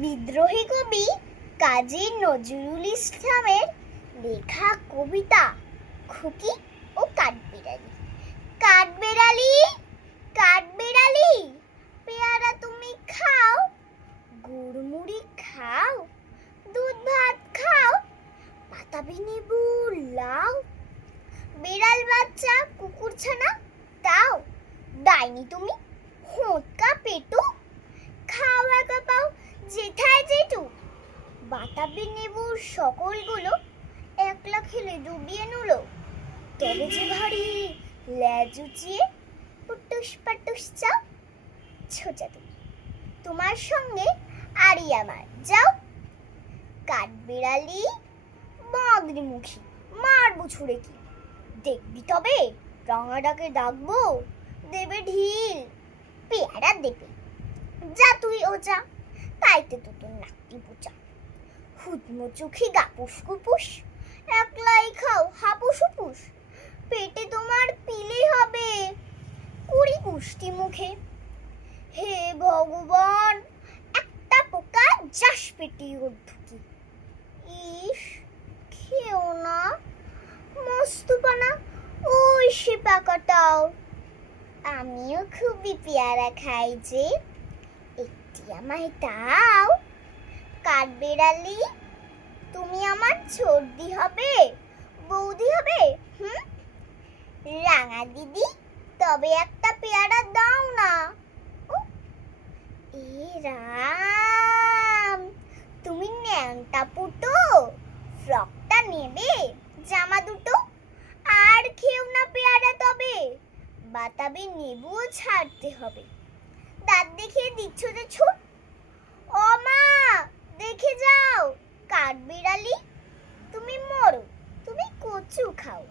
বিদ্রোহী কবি কাজী নজরুল ইসলামের লেখা কবিতা খুকি ও কাঠবিড়ালি। কাঠবিড়ালি, কাঠবিড়ালি, পেয়ারা তুমি খাও, গুড়মুড়ি খাও, দুধ ভাত খাও, বাতাবি লেবু লাও, বিড়াল বাচ্চা কুকুর ছানা দাও, ডাইনি তুমি হোঁচকা পেটু, খাও একা পাও যেথায় যেটু, বাতাবি লেবুর সকলগুলো একলা খেলে ডুবিয়ে নুলো, তবে যে ভারী লেজ উঁচিয়ে পুটুস পাটুস চাও, ছোটা তুমি তোমার সঙ্গে আরি আমার যাও। কাঠবিড়ালি বাঁদরিমুখী, মারবো ছুঁড়ে কি, দেখবি তবে রাঙাটাকে ডাকবো, দেবে ঢিল, পেয়ারা দেবে, যা তুই ও যা, তাইতে তো তোর নাকটি বোচা, হুদমো চোখে গাপুস কুপুস, একলাই খাও হাপুস হুপুস, পেটে তোমার পিলে হবে কুড়ি কুষ্টি মুখে, হে ভগবান একটা পোকা যাস পেটে ওর ঢুকি, ইস খেও না মস্তুপানা ওই সে পাকাটাও, আমিও খুবই পেয়ারা খাই যে, একটি আমায় দাও। কাঠবিড়ালি তুমি আমার ছোটদি হবে, বৌদি হবে, রাঙা দিদি তবে একটা পেয়ারা দাও না। এ রাম, তুমি ন্যাংটা পুটো, ফ্রকটা নেবে, জামা দুটো, আর খেও না পেয়ারা তবে, বাতাবি লেবুও ছাড়তে হবে, দাঁত দেখিয়ে দিচ্ছ যে ছুট, ও মা দেখে যাও, কাঠবিড়ালি তুমি মরো, তুমি কচু খাও।